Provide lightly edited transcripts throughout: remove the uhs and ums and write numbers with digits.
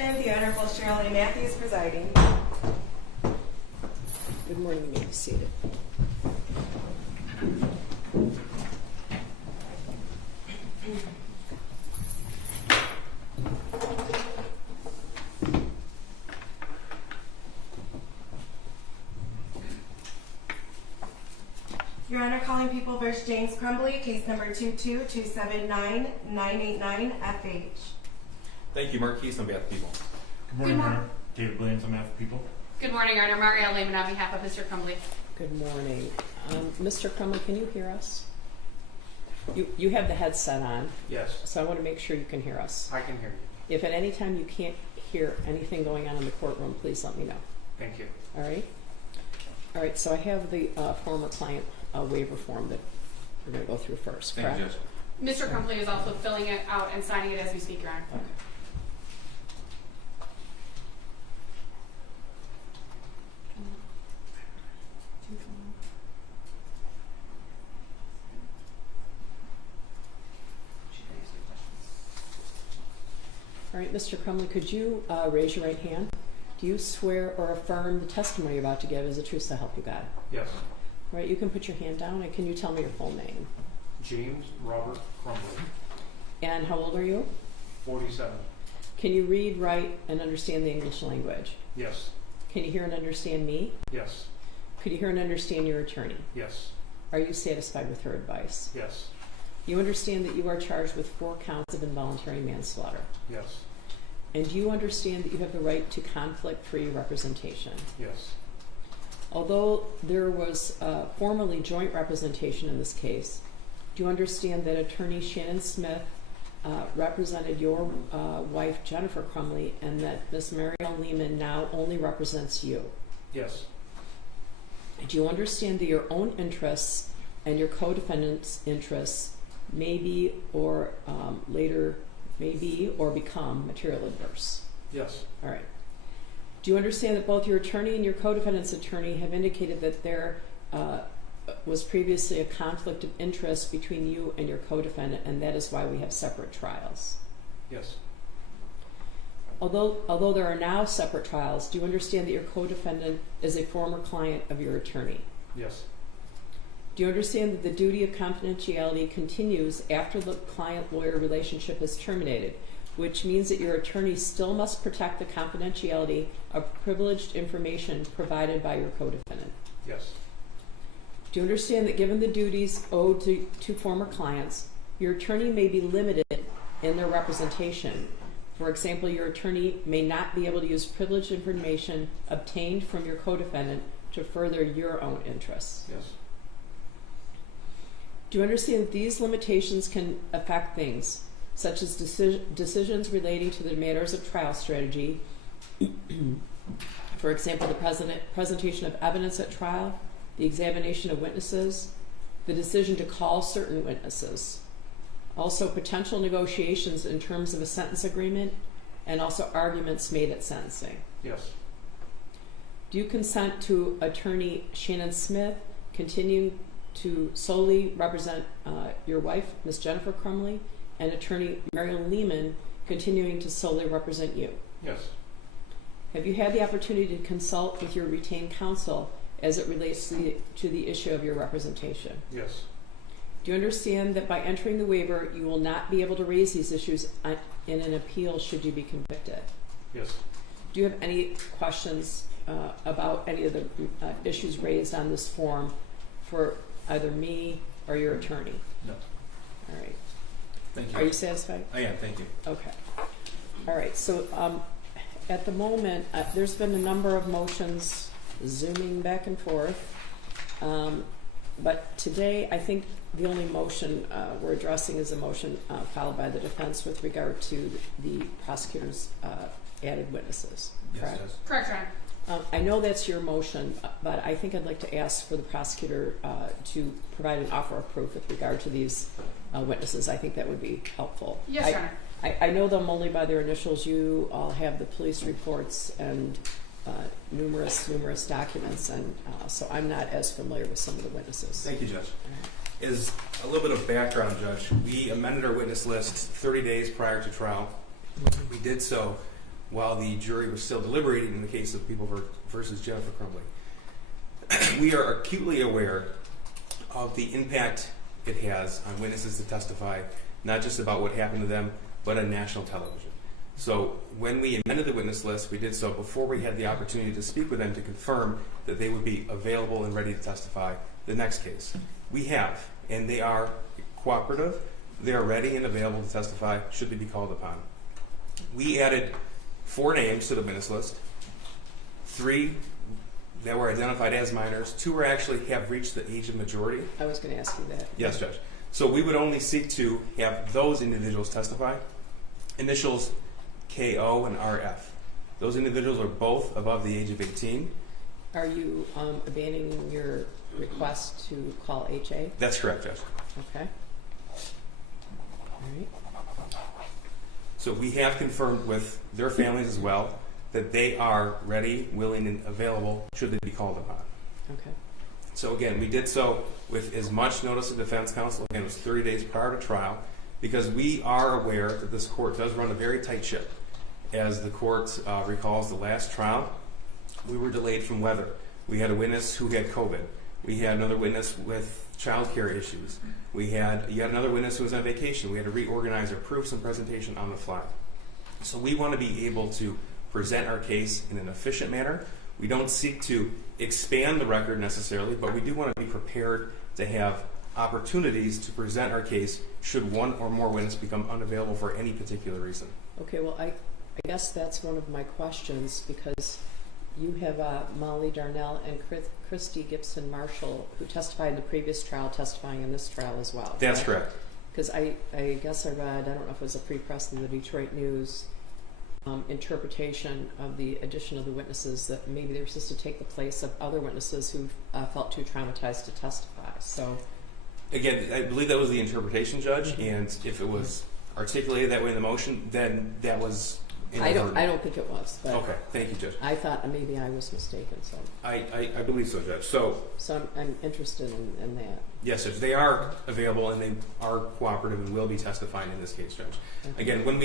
The Honorable Cheryl A. Matthews presiding. Good morning, you may be seated. Your Honor, calling People v. James Crumbley, case number 22279-989 FH. Thank you, Marquise, on behalf of the people. Good morning, Your Honor. David Williams on behalf of the people. Good morning, Your Honor. Marielle Lehman on behalf of Mr. Crumbley. Good morning. Mr. Crumbley, can you hear us? You have the headset on. Yes. So I want to make sure you can hear us. I can hear you. If at any time you can't hear anything going on in the courtroom, please let me know. Thank you. All right? All right, so I have the former client waiver form that we're going to go through first, correct? Thank you, Judge. Mr. Crumbley is also filling it out and signing it as we speak, Your Honor. Okay. All right, Mr. Crumbley, could you raise your right hand? Do you swear or affirm the testimony you're about to give is the truth to help you God? Yes. All right, you can put your hand down, and can you tell me your full name? James Robert Crumbley, And how old are you? 47. Can you read, write, and understand the English language? Yes. Can you hear and understand me? Yes. Could you hear and understand your attorney? Yes. Are you satisfied with her advice? Yes. You understand that you are charged with 4 counts of involuntary manslaughter. Yes. And do you understand that you have the right to conflict-free representation? Yes. Although there was formerly joint representation in this case, do you understand that attorney Shannon Smith represented your wife Jennifer Crumbley and that Miss Marielle Lehman now only represents you? Yes. Do you understand that your own interests and your co-defendant's interests may be or later may be or become material adverse? Yes. All right. Do you understand that both your attorney and your co-defendant's attorney have indicated that there was previously a conflict of interest between you and your co-defendant, and that is why we have separate trials? Yes. Although there are now separate trials, do you understand that your co-defendant is a former client of your attorney? Yes. Do you understand that the duty of confidentiality continues after the client-lawyer relationship is terminated, which means that your attorney still must protect the confidentiality of privileged information provided by your co-defendant? Yes. Do you understand that given the duties owed to former clients, your attorney may be limited in their representation? For example, your attorney may not be able to use privileged information obtained from your co-defendant to further your own interests? Yes. Do you understand that these limitations can affect things such as decisions relating to the matters of trial strategy, for example, the presentation of evidence at trial, the examination of witnesses, the decision to call certain witnesses, also potential negotiations in terms of a sentence agreement, and also arguments made at sentencing? Yes. Do you consent to attorney Shannon Smith continue to solely represent your wife, Ms. Jennifer Crumbley, and attorney Marielle Lehman continuing to solely represent you? Yes. Have you had the opportunity to consult with your retained counsel as it relates to the issue of your representation? Yes. Do you understand that by entering the waiver, you will not be able to raise these issues in an appeal should you be convicted? Yes. Do you have any questions about any of the issues raised on this form for either me or your attorney? No. All right. Thank you. Are you satisfied? I am, thank you. Okay. All right. So at the moment, there's been a number of motions zooming back and forth. But today, I think the only motion we're addressing is a motion filed by the defense with regard to the prosecutor's added witnesses. Correct? Yes, Correct, Your Honor. I know that's your motion, but I think I'd like to ask for the prosecutor to provide an offer of proof with regard to these witnesses. I think that would be helpful. Yes, Your Honor. I know them only by their initials. You all have the police reports and numerous documents, and so I'm not as familiar with some of the witnesses. Thank you, Judge. As a little bit of background, Judge, we amended our witness list 30 days prior to trial. We did so while the jury was still deliberating in the case of People versus Jennifer Crumbley. We are acutely aware of the impact it has on witnesses to testify, not just about what happened to them, but on national television. So when we amended the witness list, we did so before we had the opportunity to speak with them to confirm that they would be available and ready to testify the next case. We have, and they are cooperative. They are ready and available to testify should they be called upon. We added 4 names to the witness list, 3 that were identified as minors, 2 were actually have reached the age of majority. I was going to ask you that. Yes, Judge. So we would only seek to have those individuals testify. Initials KO and RF. Those individuals are both above the age of 18. Are you abandoning your request to call HA? That's correct, Judge. Okay. All right. So we have confirmed with their families as well that they are ready, willing, and available should they be called upon. Okay. So again, we did so with as much notice of defense counsel. Again, it was 30 days prior to trial, because we are aware that this court does run a very tight ship. As the court recalls the last trial, we were delayed from weather. We had a witness who had COVID. We had another witness with child care issues. We had yet another witness who was on vacation. We had to reorganize our proofs and presentation on the fly. So we want to be able to present our case in an efficient manner. We don't seek to expand the record necessarily, but we do want to be prepared to have opportunities to present our case should one or more witnesses become unavailable for any particular reason. Okay, well, I guess that's one of my questions, because you have Molly Darnell and Christy Gibson Marshall, who testified in the previous trial, testifying in this trial as well. That's correct. Because I guess I read, I don't know if it was a free press in the Detroit News, interpretation of the addition of the witnesses, that maybe they were supposed to take the place of other witnesses who felt too traumatized to testify. So, again, I believe that was the interpretation, Judge, and if it was articulated that way in the motion, then that was inadvertent. I don't think it was. But Okay, thank you, Judge. I thought maybe I was mistaken. So I believe so, Judge. So I'm interested in that. yes, Judge, they are available and they are cooperative and will be testifying in this case, Judge. Okay. Again, when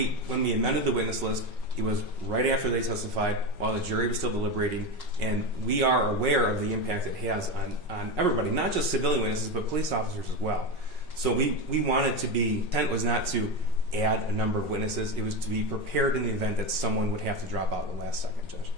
we amended the witness list, it was right after they testified while the jury was still deliberating, and we are aware of the impact it has on everybody, not just civilian witnesses, but police officers as well. So we wanted to be, intent was not to add a number of witnesses, it was to be prepared in the event that someone would have to drop out at the last second, Judge.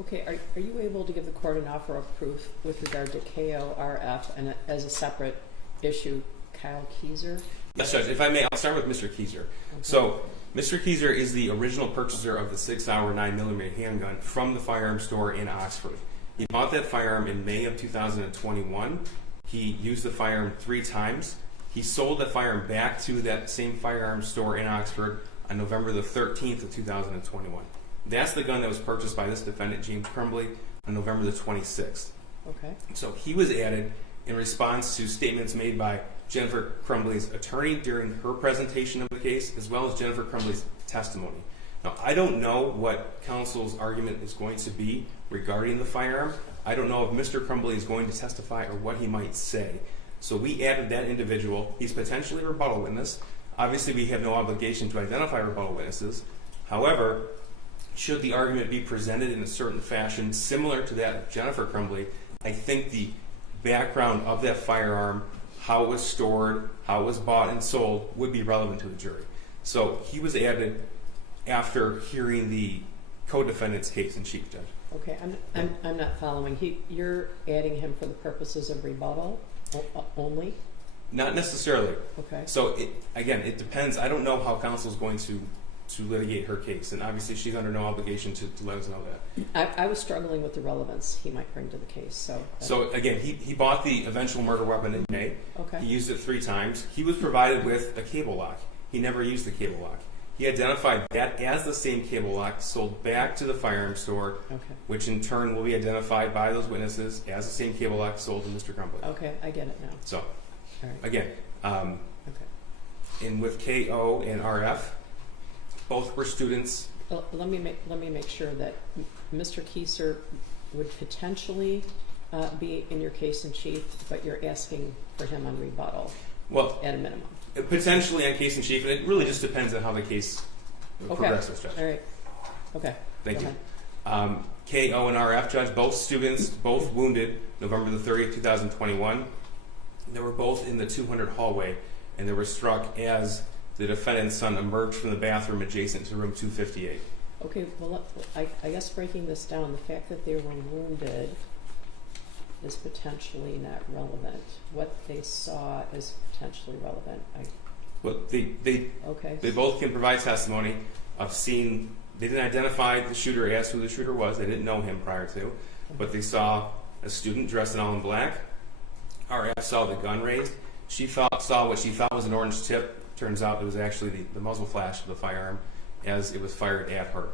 Okay, are you able to give the court an offer of proof with regard to KORF and as a separate issue, Kyle Keyser? Yes, Judge. If I may, I'll start with Mr. Keyser. Okay. So, Mr. Keyser is the original purchaser of the 6-hour 9mm handgun from the firearm store in Oxford. He bought that firearm in May of 2021. He used the firearm 3 times. He sold the firearm back to that same firearm store in Oxford on November the 13th of 2021. That's the gun that was purchased by this defendant, James Crumbley, on November the 26th. Okay. So he was added in response to statements made by Jennifer Crumbley's attorney during her presentation of the case, as well as Jennifer Crumbley's testimony. Now, I don't know what counsel's argument is going to be regarding the firearm. I don't know if Mr. Crumbley is going to testify or what he might say. So we added that individual. He's potentially a rebuttal witness. Obviously, we have no obligation to identify rebuttal witnesses. However, should the argument be presented in a certain fashion similar to that of Jennifer Crumbley, I think the background of that firearm, how it was stored, how it was bought and sold, would be relevant to the jury. So he was added after hearing the co-defendant's case in chief, Judge. Okay, I'm not following. You're adding him for the purposes of rebuttal only? Not necessarily. Okay. So it depends. I don't know how counsel is going to litigate her case, and obviously she's under no obligation to let us know that. I was struggling with the relevance he might bring to the case. So again, he bought the eventual murder weapon in May. Okay. He used it 3 times. He was provided with a cable lock. He never used the cable lock. He identified that as the same cable lock sold back to the firearm store, okay, which in turn will be identified by those witnesses as the same cable lock sold to Mr. Crumbley. Okay, I get it now. So, all right. again, Okay. and with KO and RF, both were students. Well, let me make sure that Mr. Keyser would potentially be in your case in chief, but you're asking for him on rebuttal. Well, at a minimum. Potentially on case in chief, and it really just depends on how the case progresses, Judge. All right. Okay. Thank Go you. ahead. KO and RF, Judge, both students, both wounded November the 30th, 2021. They were both in the 200 hallway, and they were struck as the defendant's son emerged from the bathroom adjacent to room 258. Okay, well, I guess breaking this down, the fact that they were wounded is potentially not relevant. What they saw is potentially relevant. Well, Okay. they both can provide testimony of seeing. They didn't identify the shooter as who the shooter was. They didn't know him prior to, but they saw a student dressed in all in black. RF saw the gun raised. She saw what she thought was an orange tip. Turns out it was actually the muzzle flash of the firearm as it was fired at her.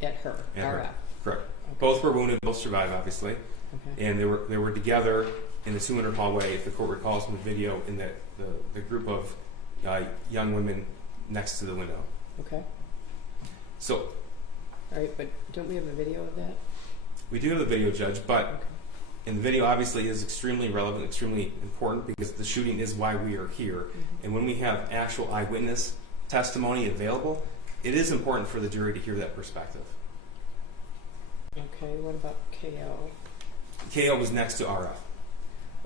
At her. RF. Correct. Okay. Both were wounded. Both survived, obviously. Okay. And they were together in the 200 hallway, if the court recalls from the video, in the group of young women next to the window. Okay. So All right, but don't we have a video of that? we do have the video, Judge, but Okay. and the video obviously is extremely relevant, extremely important, because the shooting is why we are here. Mm-hmm. And when we have actual eyewitness testimony available, it is important for the jury to hear that perspective. Okay, what about KO? KO was next to RF.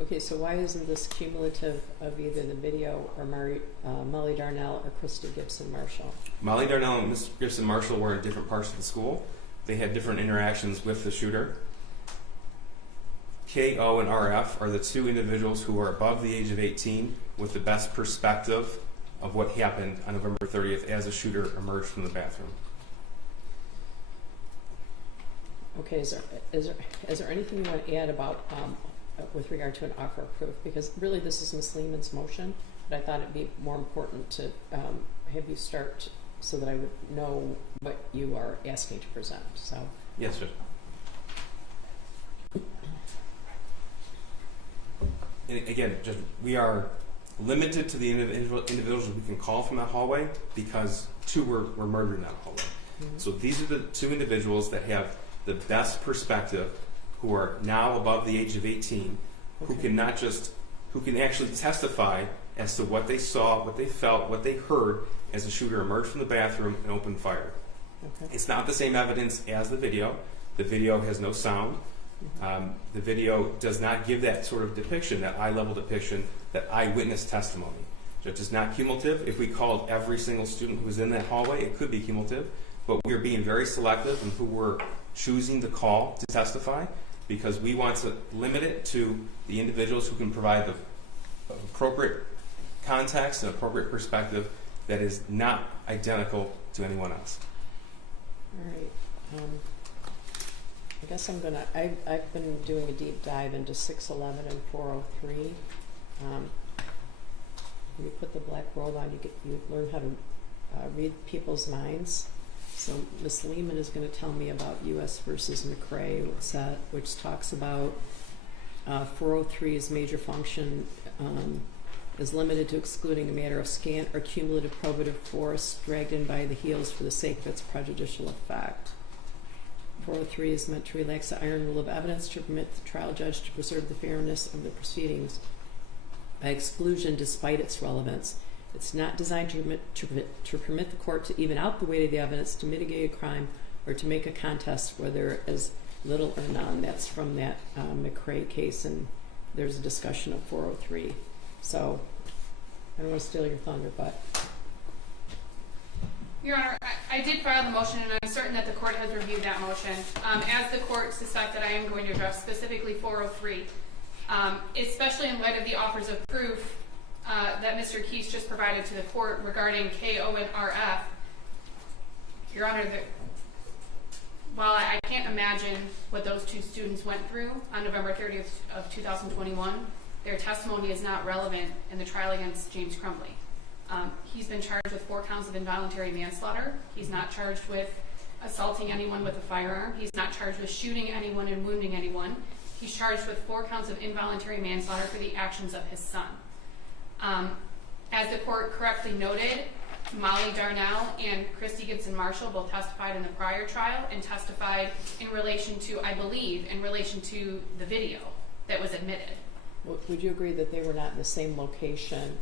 Okay, so why isn't this cumulative of either the video or Molly Darnell or Christy Gibson Marshall? Molly Darnell and Miss Gibson Marshall were in different parts of the school. They had different interactions with the shooter. KO and RF are the two individuals who are above the age of 18 with the best perspective of what happened on November 30th as a shooter emerged from the bathroom. Okay, is there anything you want to add about with regard to an offer of proof? Because really this is Ms. Lehman's motion, but I thought it'd be more important to have you start so that I would know what you are asking to present. So. Yes, sir. And again, just we are limited to the individuals we can call from that hallway because two were murdered in that hallway. Mm-hmm. So these are the two individuals that have the best perspective, who are now above the age of 18, Okay. who can actually testify as to what they saw, what they felt, what they heard as the shooter emerged from the bathroom and opened fire. Okay. It's not the same evidence as the video. The video has no sound. The video does not give that sort of depiction, that eye-level depiction, that eyewitness testimony. So it's just not cumulative. If we called every single student who was in that hallway, it could be cumulative, but we are being very selective in who we're choosing to call to testify because we want to limit it to the individuals who can provide the appropriate context and appropriate perspective that is not identical to anyone else. All right. I guess I'm gonna. I've been doing a deep dive into 611 and 403. When you put the black robe on, you learn how to read people's minds. So Ms. Lehman is going to tell me about U.S. versus McRae, which talks about 403's major function is limited to excluding a matter of scant or cumulative probative force dragged in by the heels for the sake of its prejudicial effect. 403 is meant to relax the iron rule of evidence to permit the trial judge to preserve the fairness of the proceedings by exclusion despite its relevance. It's not designed to permit the court to even out the weight of the evidence to mitigate a crime or to make a contest where there is little or none. That's from that McRae case, and there's a discussion of 403. So I don't want to steal your thunder, but... Your Honor, I did file the motion, and I'm certain that the court has reviewed that motion. As the court suspected, I am going to address specifically 403, especially in light of the offers of proof that Mr. Keese just provided to the court regarding KO and RF. Your Honor, while I can't imagine what those two students went through on November 30th of 2021, their testimony is not relevant in the trial against James Crumbley. He's been charged with 4 counts of involuntary manslaughter. He's not charged with assaulting anyone with a firearm. He's not charged with shooting anyone and wounding anyone. He's charged with 4 counts of involuntary manslaughter for the actions of his son. As the court correctly noted, Molly Darnell and Christy Gibson Marshall both testified in the prior trial and testified in relation to, I believe, in relation to the video that was admitted. Would you agree that they were not in the same location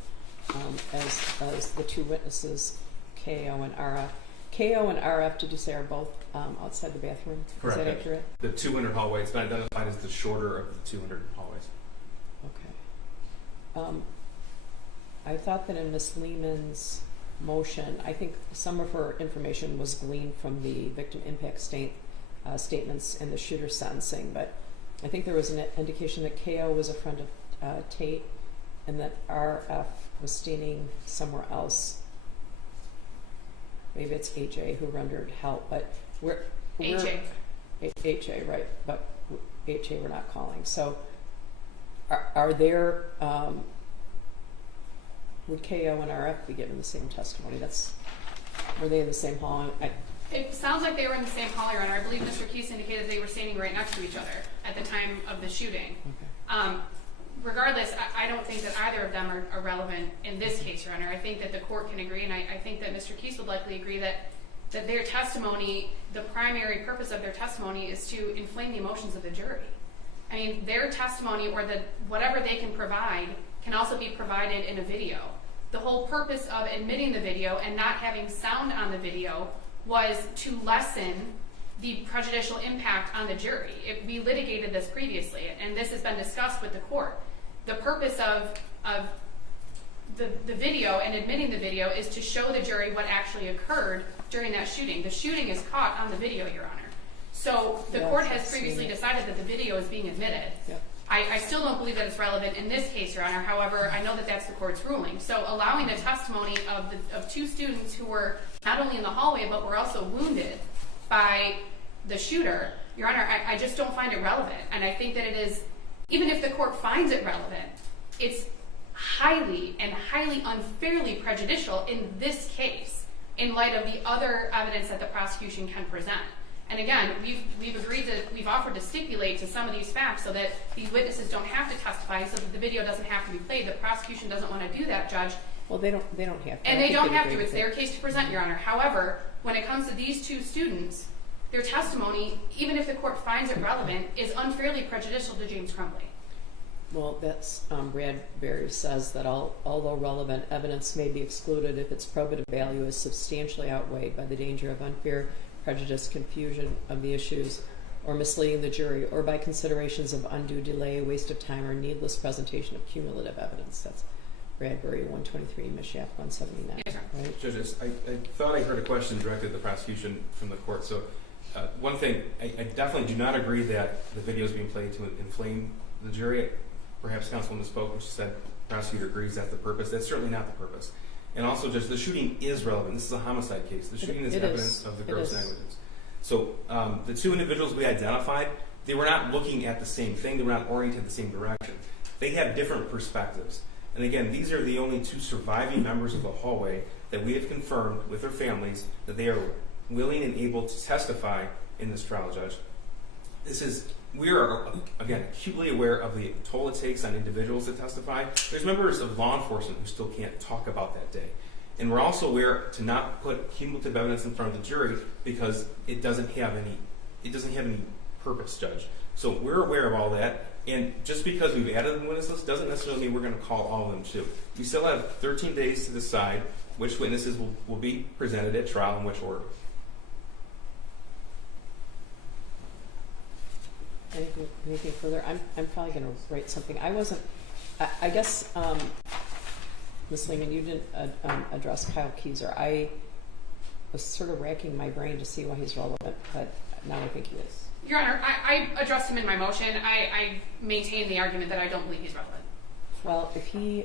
as the two witnesses, KO and RF? KO and RF, did you say, are both outside the bathroom? Correct. Is that accurate? The 200 hallway, it's been identified as the shorter of the 200 hallways. Okay. I thought that in Ms. Lehman's motion, I think some of her information was gleaned from the victim impact statements and the shooter sentencing, but I think there was an indication that KO was a friend of Tate and that RF was staying somewhere else. Maybe it's HA who rendered help, but we're HA. HA, right? But HA we're not calling. So, are there? Would KO and RF be given the same testimony? Were they in the same hall? It sounds like they were in the same hall, Your Honor. I believe Mr. Keese indicated they were standing right next to each other at the time of the shooting. Okay. Regardless, I don't think that either of them are relevant in this case, Your Honor. I think that the court can agree, and I think that Mr. Keese would likely agree that their testimony, the primary purpose of their testimony is to inflame the emotions of the jury. I mean, their testimony or whatever they can provide can also be provided in a video. The whole purpose of admitting the video and not having sound on the video was to lessen the prejudicial impact on the jury. We litigated this previously, and this has been discussed with the court. The purpose of the video and admitting the video is to show the jury what actually occurred during that shooting. The shooting is caught on the video, Your Honor. So the court has previously decided that the video is being admitted. Yep. I still don't believe that it's relevant in this case, Your Honor. However, I know that that's the court's ruling. So allowing the testimony of two students who were not only in the hallway but were also wounded by the shooter, Your Honor, I just don't find it relevant. And I think that it is, even if the court finds it relevant, it's highly and highly unfairly prejudicial in this case in light of the other evidence that the prosecution can present. And again, we've offered to stipulate to some of these facts so that these witnesses don't have to testify, so that the video doesn't have to be played. The prosecution doesn't want to do that, Judge. Well, they don't have to. And they don't have to. It's their case to present, Your Honor. However, when it comes to these two students, their testimony, even if the court finds it relevant, is unfairly prejudicial to James Crumbley. Well, that's Bradbury says that although relevant evidence may be excluded if its probative value is substantially outweighed by the danger of unfair prejudice, confusion of the issues, or misleading the jury, or by considerations of undue delay, waste of time, or needless presentation of cumulative evidence. That's Bradbury 123, Mishap 179. Yes, sir. Right? Judges, I thought I heard a question directed at the prosecution from the court. So one thing, I definitely do not agree that the video is being played to inflame the jury. Perhaps counsel misspoke when she said the prosecutor agrees that's the purpose. That's certainly not the purpose. And also, Judge, the shooting is relevant. This is a homicide case. The shooting is evidence of the gross negligence. So the two individuals we identified, they were not looking at the same thing. They were not oriented the same direction. They have different perspectives. And again, these are the only two surviving members of the hallway that we have confirmed with their families that they are willing and able to testify in this trial, Judge. We are, again, acutely aware of the toll it takes on individuals to testify. There's members of law enforcement who still can't talk about that day. And we're also aware to not put cumulative evidence in front of the jury because it doesn't have any purpose, Judge. So we're aware of all that. And just because we've added the witness list doesn't necessarily mean we're going to call all of them too. We still have 13 days to decide which witnesses will be presented at trial in which order. Anything further? I'm probably going to write something. I guess, Ms. Lehman, you didn't address Kyle Keyser. I was sort of racking my brain to see why he's relevant, but now I think he is. Your Honor, I addressed him in my motion. I maintain the argument that I don't believe he's relevant. Well, if he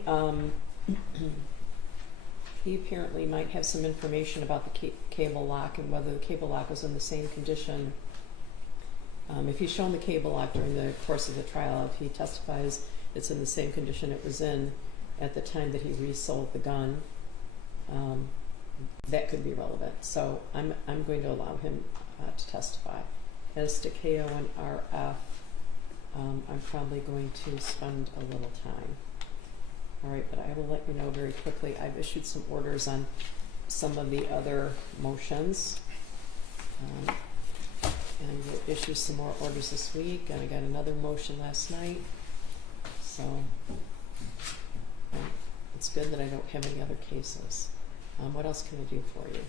apparently might have some information about the cable lock and whether the cable lock was in the same condition. If he's shown the cable lock during the course of the trial, if he testifies it's in the same condition it was in at the time that he resold the gun, that could be relevant. So I'm going to allow him to testify. As to KO and RF, I'm probably going to spend a little time. All right, but I will let you know very quickly. I've issued some orders on some of the other motions. And we'll issue some more orders this week. And I got another motion last night. So it's good that I don't have any other cases. What else can I do for you?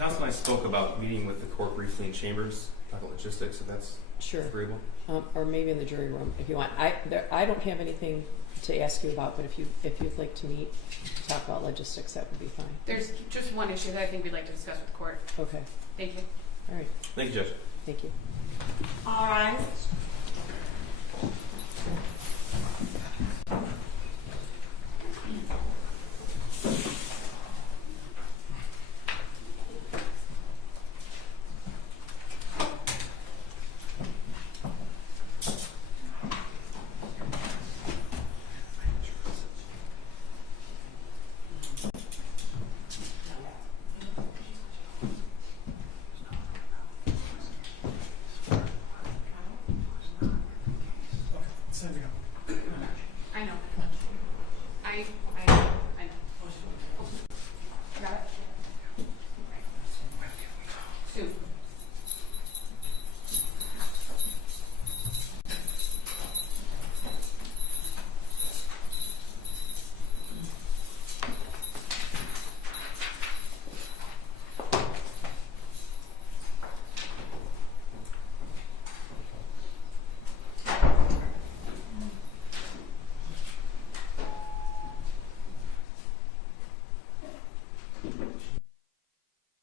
Council and I spoke about meeting with the court briefly in chambers, talk about logistics, if that's Sure. agreeable. Or maybe in the jury room if you want. I don't have anything to ask you about, but if you'd like to meet, to talk about logistics, that would be fine. There's just one issue that I think we'd like to discuss with the court. Okay. Thank you. All right. Thank you, Judge. Thank you. All rise.